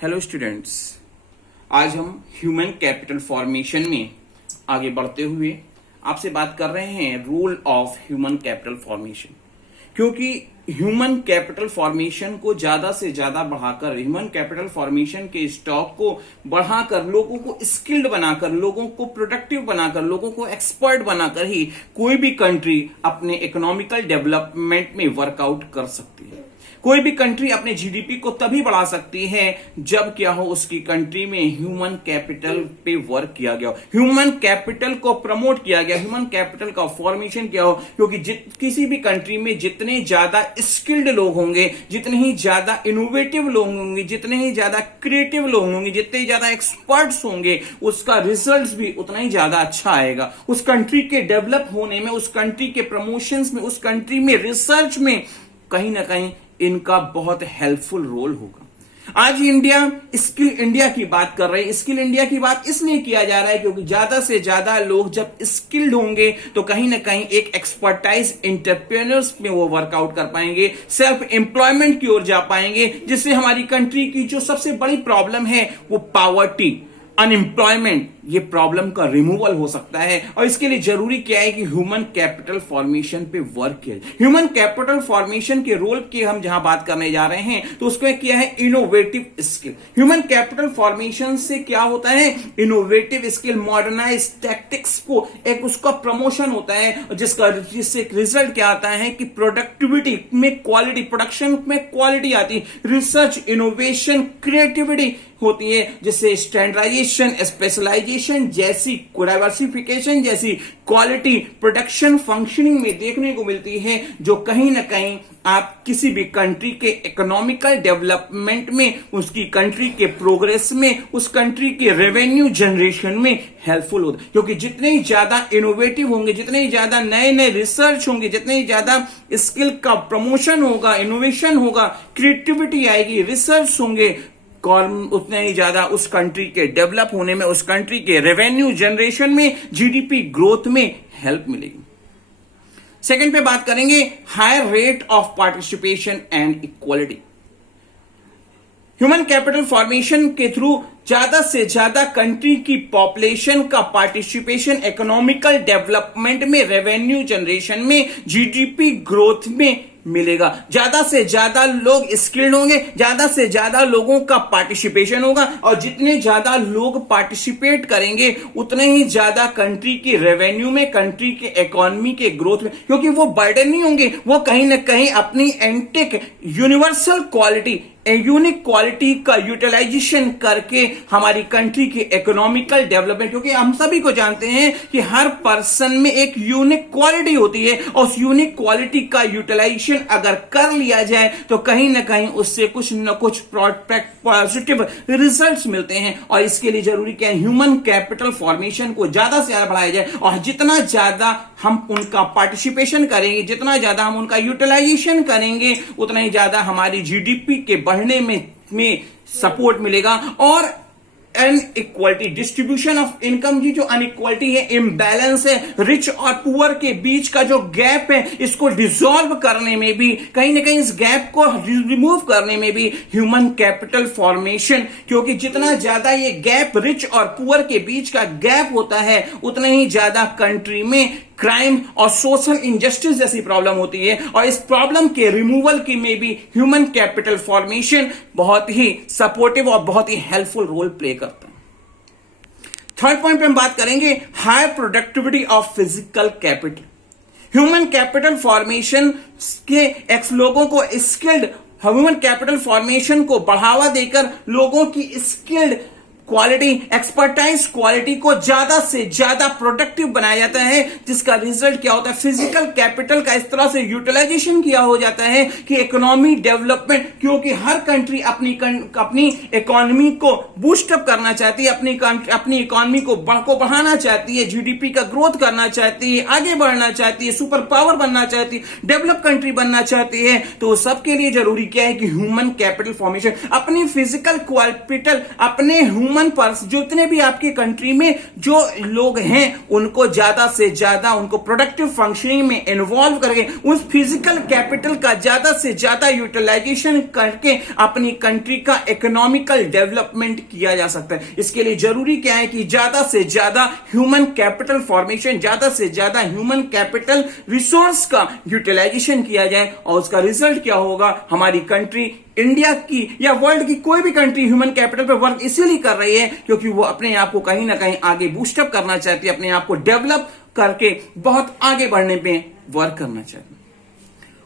Hello students, आज हम human capital formation में आगे बढ़ते हुए आपसे बात कर रहे हैं role of human capital formation. क्योंकि ह्यूमन कैपिटल फॉर्मेशन को ज्यादा से ज्यादा बढ़ाकर, ह्यूमन कैपिटल फॉर्मेशन के स्टॉक को बढ़ाकर, लोगों को स्किल्ड बनाकर, लोगों को प्रोडक्टिव बनाकर, लोगों को एक्सपर्ट बनाकर ही कोई भी कंट्री अपने इकोनॉमिकल डेवलपमेंट में वर्कआउट कर सकती है। कोई भी कंट्री अपने जीडीपी को तभी बढ़ा सकती है जब क्या हो, उसकी कंट्री में ह्यूमन कैपिटल पे वर्क किया गया हो, ह्यूमन कैपिटल को प्रमोट किया गया, ह्यूमन कैपिटल का फॉर्मेशन किया हो। क्योंकि किसी भी कंट्री में जितने ज्यादा स्किल्ड लोग होंगे, जितने ही ज्यादा इनोवेटिव लोग होंगे, जितने ही ज्यादा क्रिएटिव लोग होंगे, जितने ही ज्यादा एक्सपर्ट्स होंगे, उसका रिजल्ट भी उतना ही ज्यादा अच्छा आएगा। उस कंट्री के डेवलप होने में, उस कंट्री के प्रमोशंस में, उस कंट्री में रिसर्च में कहीं ना कहीं इनका बहुत हेल्पफुल रोल होगा। आज इंडिया स्किल इंडिया की बात कर रहे हैं। स्किल इंडिया की बात इसलिए किया जा रहा है क्योंकि ज्यादा से ज्यादा लोग जब स्किल्ड होंगे तो कहीं ना कहीं एक एक्सपर्टाइज एंटरप्रेन्योर्स में वो वर्कआउट कर पाएंगे, सेल्फ एम्प्लॉयमेंट की ओर जा पाएंगे, जिससे हमारी कंट्री की जो सबसे बड़ी प्रॉब्लम है वो पॉवर्टी, अनएम्प्लॉयमेंट, ये प्रॉब्लम का रिमूवल हो सकता है। और इसके लिए जरूरी क्या है कि ह्यूमन कैपिटल फॉर्मेशन पे वर्क किया जाए। ह्यूमन कैपिटल फॉर्मेशन के रोल की हम जहां बात करने जा रहे हैं तो उसको क्या है, innovative skill. Human capital formation से क्या होता है, इनोवेटिव स्किल, मॉडर्नाइज टैक्टिक्स को एक उसका प्रमोशन होता है, जिससे रिजल्ट क्या आता है कि प्रोडक्टिविटी में क्वालिटी, प्रोडक्शन में क्वालिटी आती है, रिसर्च, इनोवेशन, क्रिएटिविटी होती है, जिससे स्टैंडर्डाइजेशन, स्पेशलाइजेशन जैसी, डाइवर्सिफिकेशन जैसी क्वालिटी प्रोडक्शन फंक्शनिंग में देखने को मिलती है, जो कहीं ना कहीं आप किसी भी कंट्री के इकोनॉमिकल डेवलपमेंट में, उसकी कंट्री के प्रोग्रेस में, उस कंट्री के रेवेन्यू जनरेशन में हेल्पफुल होता है। क्योंकि जितने ही ज्यादा इनोवेटिव होंगे, जितने ही ज्यादा नए नए रिसर्च होंगे, जितने ही ज्यादा स्किल का प्रमोशन होगा, इनोवेशन होगा, क्रिएटिविटी आएगी, रिसर्च होंगे, उतने ही ज्यादा उस कंट्री के डेवलप होने में, उस कंट्री के रेवेन्यू जनरेशन में, जीडीपी ग्रोथ में हेल्प मिलेगी। सेकंड पे बात करेंगे higher rate of participation and equality. Human capital formation के थ्रू ज्यादा से ज्यादा कंट्री की पॉपुलेशन का पार्टिसिपेशन इकोनॉमिकल डेवलपमेंट में, रेवेन्यू जनरेशन में, जीडीपी ग्रोथ में मिलेगा। ज्यादा से ज्यादा लोग स्किल्ड होंगे, ज्यादा से ज्यादा लोगों का पार्टिसिपेशन होगा, और जितने ज्यादा लोग पार्टिसिपेट करेंगे उतने ही ज्यादा कंट्री की रेवेन्यू में, कंट्री के इकोनॉमी के ग्रोथ में, क्योंकि वो बर्डन नहीं होंगे, वो कहीं ना कहीं अपनी antique universal quality, unique quality का यूटिलाइजेशन करके हमारी कंट्री के इकोनॉमिकल डेवलपमेंट, क्योंकि हम सभी को जानते हैं कि हर पर्सन में एक यूनिक क्वालिटी होती है, और उस यूनिक क्वालिटी का यूटिलाइजेशन अगर कर लिया जाए तो कहीं ना कहीं उससे कुछ न कुछ पॉजिटिव रिजल्ट्स मिलते हैं। और इसके लिए जरूरी क्या है, ह्यूमन कैपिटल फॉर्मेशन को ज्यादा से ज्यादा बढ़ाया जाए, और जितना ज्यादा हम उनका पार्टिसिपेशन करेंगे, जितना ज्यादा हम उनका यूटिलाइजेशन करेंगे, उतना ही ज्यादा हमारी जीडीपी के बढ़ने में सपोर्ट मिलेगा। और अनइक्वालिटी, डिस्ट्रीब्यूशन ऑफ इनकम की जो अनइक्वालिटी है, इम्बैलेंस है, रिच और पुअर के बीच का जो गैप है, इसको डिसॉल्व करने में भी, कहीं ना कहीं इस गैप को रिमूव करने में भी ह्यूमन कैपिटल फॉर्मेशन, क्योंकि जितना ज्यादा ये गैप, रिच और पुअर के बीच का गैप होता है, उतना ही ज्यादा कंट्री में क्राइम और सोशल इंजस्टिस जैसी प्रॉब्लम होती है। और इस प्रॉब्लम के रिमूवल की में भी ह्यूमन कैपिटल फॉर्मेशन बहुत ही सपोर्टिव और बहुत ही हेल्पफुल रोल प्ले करता है। थर्ड पॉइंट पे हम बात करेंगे higher productivity of physical capital. Human capital formation के लोगों को स्किल्ड, ह्यूमन कैपिटल फॉर्मेशन को बढ़ावा देकर लोगों की स्किल्ड क्वालिटी, एक्सपर्टाइज क्वालिटी को ज्यादा से ज्यादा प्रोडक्टिव बनाया जाता है, जिसका रिजल्ट क्या होता है, फिजिकल कैपिटल का इस तरह से यूटिलाइजेशन किया हो जाता है कि इकोनॉमी डेवलपमेंट, क्योंकि हर कंट्री अपनी इकोनॉमी को बूस्टअप करना चाहती है, अपनी इकोनॉमी को बढ़ाना चाहती है, जीडीपी का ग्रोथ करना चाहती है, आगे बढ़ना चाहती है, सुपर पावर बनना चाहती है, डेवलप कंट्री बनना चाहती है। तो सबके लिए जरूरी क्या है कि ह्यूमन कैपिटल फॉर्मेशन, अपनी फिजिकल कैपिटल, अपने ह्यूमन ह्यूमन पर्स, जितने भी आपके कंट्री में जो लोग हैं उनको ज्यादा से ज्यादा उनको प्रोडक्टिव फंक्शनिंग में इन्वॉल्व करके उस फिजिकल कैपिटल का ज्यादा से ज्यादा यूटिलाइजेशन करके अपनी कंट्री का इकोनॉमिकल डेवलपमेंट किया जा सकता है। इसके लिए जरूरी क्या है कि ज्यादा से ज्यादा ह्यूमन कैपिटल फॉर्मेशन, ज्यादा से ज्यादा ह्यूमन कैपिटल रिसोर्स का यूटिलाइजेशन किया जाए और उसका रिजल्ट क्या होगा, हमारी कंट्री इंडिया की या वर्ल्ड की कोई भी कंट्री ह्यूमन कैपिटल पर वर्क इसीलिए कर रही है क्योंकि वो अपने आप को कहीं ना कहीं आगे बूस्टअप करना चाहती है, अपने आप को डेवलप करके बहुत आगे बढ़ने पे वर्क करना चाहती है।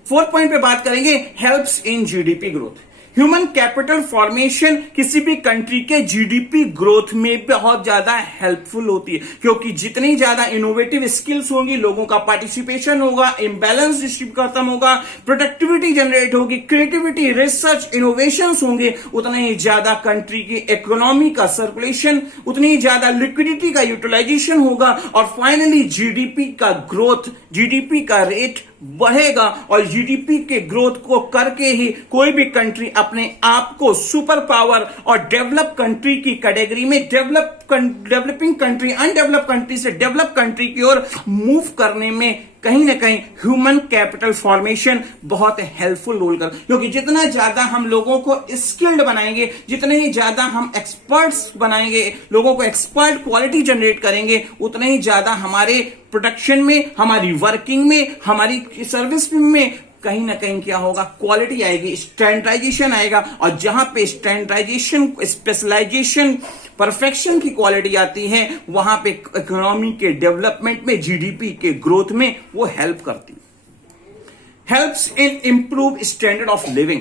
फोर्थ पॉइंट पे बात करेंगे, helps in GDP growth. Human capital formation किसी भी कंट्री के जीडीपी ग्रोथ में बहुत ज्यादा हेल्पफुल होती है क्योंकि जितनी ज्यादा इनोवेटिव स्किल्स होंगी, लोगों का पार्टिसिपेशन होगा, इम्बैलेंस डिस्ट्रीब्यूट खत्म होगा, प्रोडक्टिविटी जनरेट होगी, क्रिएटिविटी, रिसर्च, इनोवेशंस होंगे, उतने ही ज्यादा कंट्री की इकोनॉमी का सर्कुलेशन, उतनी ही ज्यादा लिक्विडिटी का यूटिलाइजेशन होगा और फाइनली जीडीपी का ग्रोथ, जीडीपी का रेट बढ़ेगा और जीडीपी के ग्रोथ को करके ही कोई भी कंट्री अपने आप को सुपर पावर और डेवलप कंट्री की कैटेगरी में डेवलपिंग कंट्री, अनडेवलप कंट्री से डेवलप कंट्री की ओर मूव करने में कहीं ना कहीं ह्यूमन कैपिटल फॉर्मेशन बहुत हेल्पफुल रोल कर, क्योंकि जितना ज्यादा हम लोगों को स्किल्ड बनाएंगे, जितने ही ज्यादा हम एक्सपर्ट्स बनाएंगे, लोगों को एक्सपर्ट क्वालिटी जनरेट करेंगे, उतने ही ज्यादा हमारे प्रोडक्शन में, हमारी वर्किंग में, हमारी सर्विस में कहीं ना कहीं क्या होगा, क्वालिटी आएगी, स्टैंडर्डाइजेशन आएगा और जहां पे स्टैंडर्डाइजेशन, स्पेशलाइजेशन, परफेक्शन की क्वालिटी आती है वहां पे इकोनॉमी के डेवलपमेंट में, जीडीपी के ग्रोथ में वो हेल्प करती है। Helps in improve standard of living.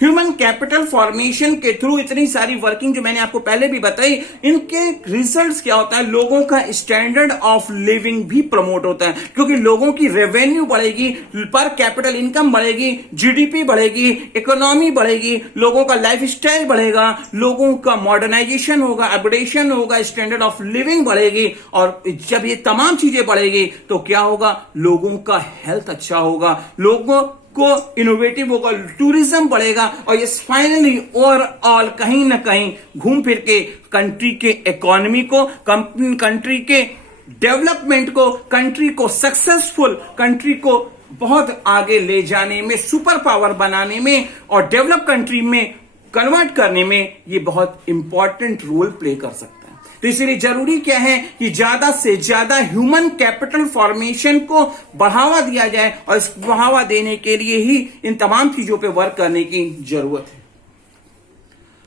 Human capital formation के थ्रू इतनी सारी वर्किंग जो मैंने आपको पहले भी बताई, इनके रिजल्ट्स क्या होता है, लोगों का स्टैंडर्ड ऑफ लिविंग भी प्रमोट होता है क्योंकि लोगों की रेवेन्यू बढ़ेगी, पर कैपिटल इनकम बढ़ेगी, जीडीपी बढ़ेगी, इकोनॉमी बढ़ेगी, लोगों का लाइफस्टाइल बढ़ेगा, लोगों का मॉडर्नाइजेशन होगा, अपग्रेडेशन होगा, स्टैंडर्ड ऑफ लिविंग बढ़ेगी और जब ये तमाम चीजें बढ़ेगी तो क्या होगा, लोगों का हेल्थ अच्छा होगा, लोगों को इनोवेटिव होगा, टूरिज्म बढ़ेगा और ये फाइनली ओवरऑल कहीं ना कहीं घूम फिर के कंट्री के इकोनॉमी को, कंट्री के डेवलपमेंट को, कंट्री को सक्सेसफुल, कंट्री को बहुत आगे ले जाने में, सुपर पावर बनाने में और डेवलप कंट्री में कन्वर्ट करने में ये बहुत इंपॉर्टेंट रोल प्ले कर सकता है। तो इसीलिए जरूरी क्या है कि ज्यादा से ज्यादा ह्यूमन कैपिटल फॉर्मेशन को बढ़ावा दिया जाए और इस बढ़ावा देने के लिए ही इन तमाम चीजों पे वर्क करने की जरूरत है।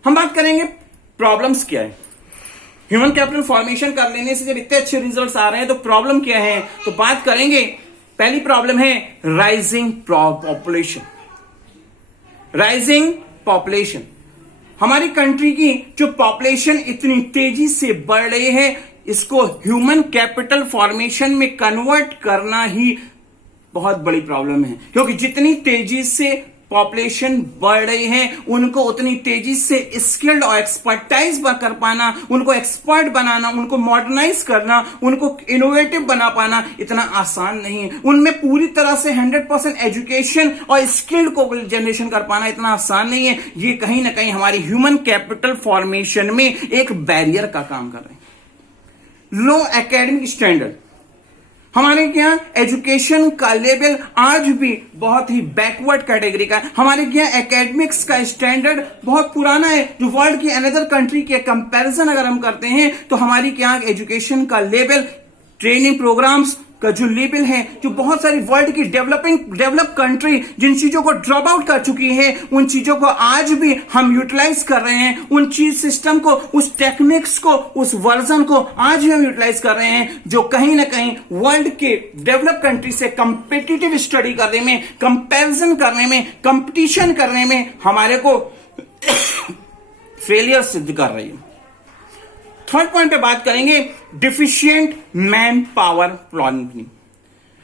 हम बात करेंगे प्रॉब्लम्स क्या है। ह्यूमन कैपिटल फॉर्मेशन कर लेने से जब इतने अच्छे रिजल्ट्स आ रहे हैं तो प्रॉब्लम क्या है, तो बात करेंगे। पहली प्रॉब्लम है राइजिंग पॉपुलेशन। राइजिंग पॉपुलेशन, हमारी कंट्री की जो पॉपुलेशन इतनी तेजी से बढ़ रही है, इसको ह्यूमन कैपिटल फॉर्मेशन में कन्वर्ट करना ही बहुत बड़ी प्रॉब्लम है क्योंकि जितनी तेजी से पॉपुलेशन बढ़ रही है उनको उतनी तेजी से स्किल्ड और एक्सपर्टाइज कर पाना, उनको एक्सपर्ट बनाना, उनको मॉडर्नाइज करना, उनको इनोवेटिव बना पाना इतना आसान नहीं है। उनमें पूरी तरह से 100% एजुकेशन और स्किल्ड को जनरेशन कर पाना इतना आसान नहीं है। ये कहीं ना कहीं हमारी ह्यूमन कैपिटल फॉर्मेशन में एक बैरियर का काम कर रहे हैं। लो एकेडमिक स्टैंडर्ड, हमारे यहाँ एजुकेशन का लेवल आज भी बहुत ही बैकवर्ड कैटेगरी का है। हमारे यहाँ एकेडमिक्स का स्टैंडर्ड बहुत पुराना है, जो वर्ल्ड की अनदर कंट्री के कंपैरिजन अगर हम करते हैं तो हमारी यहाँ एजुकेशन का लेवल, ट्रेनिंग प्रोग्राम्स का जो लेवल है, जो बहुत सारी वर्ल्ड की डेवलप कंट्री जिन चीजों को ड्रॉप आउट कर चुकी है, उन चीजों को आज भी हम यूटिलाइज कर रहे हैं। उन चीज सिस्टम को, उस टेक्निक्स को, उस वर्जन को आज भी हम यूटिलाइज कर रहे हैं, जो कहीं ना कहीं वर्ल्ड के डेवलप कंट्री से कंपेटिटिव स्टडी करने में, कंपैरिजन करने में, कंपटीशन करने में हमारे को फेलियर सिद्ध कर रही है। थर्ड पॉइंट पे बात करेंगे, डिफिशिएंट मैन पावर प्लानिंग।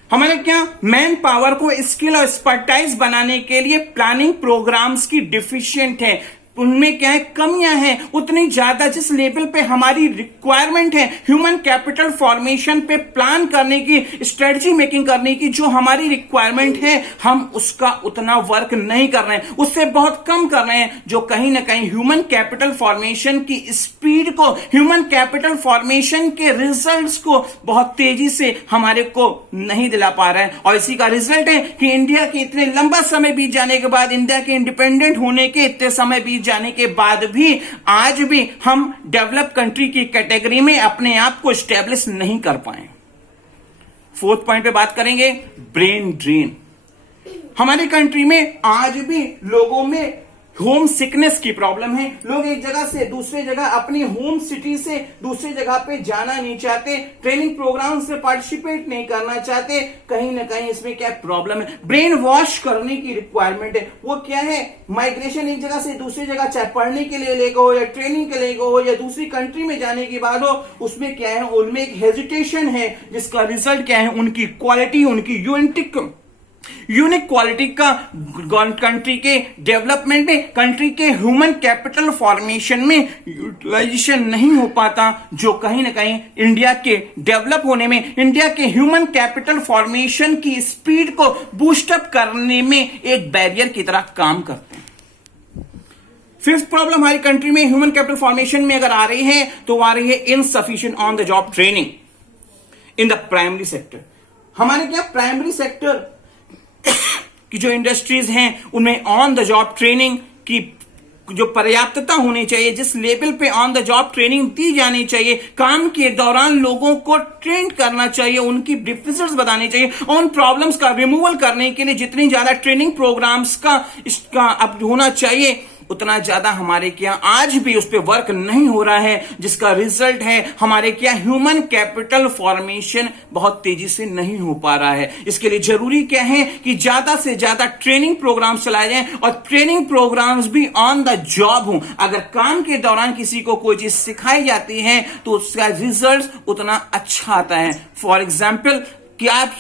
हमारे क्या मैन पावर को स्किल और एक्सपर्टाइज बनाने के लिए प्लानिंग प्रोग्राम्स की डिफिशिएंट है, उनमें क्या है, कमियां हैं। उतनी ज्यादा जिस लेवल पे हमारी रिक्वायरमेंट है ह्यूमन कैपिटल फॉर्मेशन पे प्लान करने की, स्ट्रेटजी मेकिंग करने की, जो हमारी रिक्वायरमेंट है, हम उसका उतना वर्क नहीं कर रहे हैं, उससे बहुत कम कर रहे हैं, जो कहीं ना कहीं ह्यूमन कैपिटल फॉर्मेशन की स्पीड स्पीड को, ह्यूमन कैपिटल फॉर्मेशन के रिजल्ट्स को बहुत तेजी से हमारे को नहीं दिला पा रहा है। और इसी का रिजल्ट है कि इंडिया के इतने लंबा समय बीत जाने के बाद, इंडिया के इंडिपेंडेंट होने के इतने समय बीत जाने के बाद भी आज भी हम डेवलप कंट्री की कैटेगरी में अपने आप को स्टैब्लिश नहीं कर पाए। फोर्थ पॉइंट पे बात करेंगे, ब्रेन ड्रेन। हमारी कंट्री में आज भी लोगों में होम सिकनेस की प्रॉब्लम है। लोग एक जगह से दूसरे जगह, अपनी होम सिटी से दूसरी जगह पे जाना नहीं चाहते, ट्रेनिंग प्रोग्राम से पार्टिसिपेट नहीं करना चाहते। कहीं ना कहीं इसमें क्या प्रॉब्लम है, ब्रेन वॉश करने की रिक्वायरमेंट है। वो क्या है, माइग्रेशन एक जगह से दूसरी जगह, चाहे पढ़ने के लिए लेकर हो या ट्रेनिंग के लिए हो या दूसरी कंट्री में जाने की बात हो, उसमें क्या है, उनमें एक हेजिटेशन है, जिसका रिजल्ट क्या है, उनकी क्वालिटी, उनकी यूनिक क्वालिटी का कंट्री के डेवलपमेंट में, कंट्री के ह्यूमन कैपिटल फॉर्मेशन में यूटिलाइजेशन नहीं हो पाता, जो कहीं ना कहीं इंडिया के डेवलप होने में, इंडिया के ह्यूमन कैपिटल फॉर्मेशन की स्पीड को बूस्टअप करने में एक बैरियर की तरह काम करते हैं। फिफ्थ प्रॉब्लम हमारी कंट्री में ह्यूमन कैपिटल फॉर्मेशन में अगर आ रही है तो आ रही है insufficient on the job training in the primary sector. हमारे क्या प्राइमरी सेक्टर की जो इंडस्ट्रीज हैं उनमें ऑन द जॉब ट्रेनिंग की जो पर्याप्तता होनी चाहिए, जिस लेवल पे ऑन द जॉब ट्रेनिंग दी जानी चाहिए, काम के दौरान लोगों को ट्रेन करना चाहिए, उनकी डिफिकल्टीज बतानी चाहिए, उन प्रॉब्लम्स का रिमूवल करने के लिए जितनी ज्यादा ट्रेनिंग प्रोग्राम्स का इसका अब होना चाहिए, उतना ज्यादा हमारे क्या आज भी उस पर वर्क नहीं हो रहा है, जिसका रिजल्ट है हमारे क्या ह्यूमन कैपिटल फॉर्मेशन बहुत तेजी से नहीं हो पा रहा है। इसके लिए जरूरी क्या है कि ज्यादा से ज्यादा ट्रेनिंग प्रोग्राम्स चलाए जाएं और ट्रेनिंग प्रोग्राम्स भी ऑन द जॉब हो। अगर काम के दौरान किसी को कोई चीज सिखाई जाती है तो उसका रिजल्ट उतना अच्छा आता है। फॉर एग्जाम्पल कि आप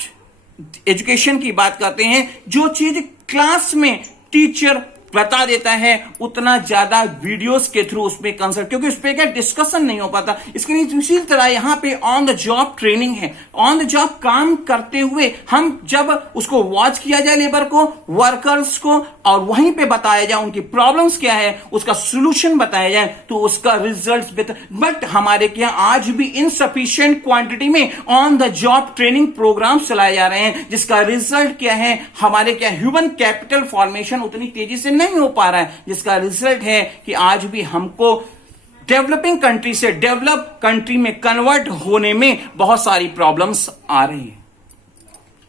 एजुकेशन की बात करते हैं, जो चीज क्लास में टीचर बता देता है उतना ज्यादा वीडियोस के थ्रू उसमें कंसल्ट, क्योंकि उस पर क्या डिस्कशन नहीं हो पाता। इसके लिए इसी तरह यहां पे ऑन द जॉब ट्रेनिंग है, ऑन द जॉब काम करते हुए हम जब उसको वॉच किया जाए लेबर को, वर्कर्स को, और वहीं पे बताया जाए उनकी प्रॉब्लम्स क्या है, उसका सोल्यूशन बताया जाए, तो उसका रिजल्ट बेहतर। बट हमारे क्या आज भी इनसफिशिएंट क्वांटिटी में on the job training program चलाए जा रहे हैं, जिसका रिजल्ट क्या है, हमारे क्या ह्यूमन कैपिटल फॉर्मेशन उतनी तेजी से नहीं हो पा रहा है, जिसका रिजल्ट है कि आज भी हमको डेवलपिंग कंट्री से डेवलप कंट्री में कन्वर्ट होने में बहुत सारी प्रॉब्लम्स आ रही है।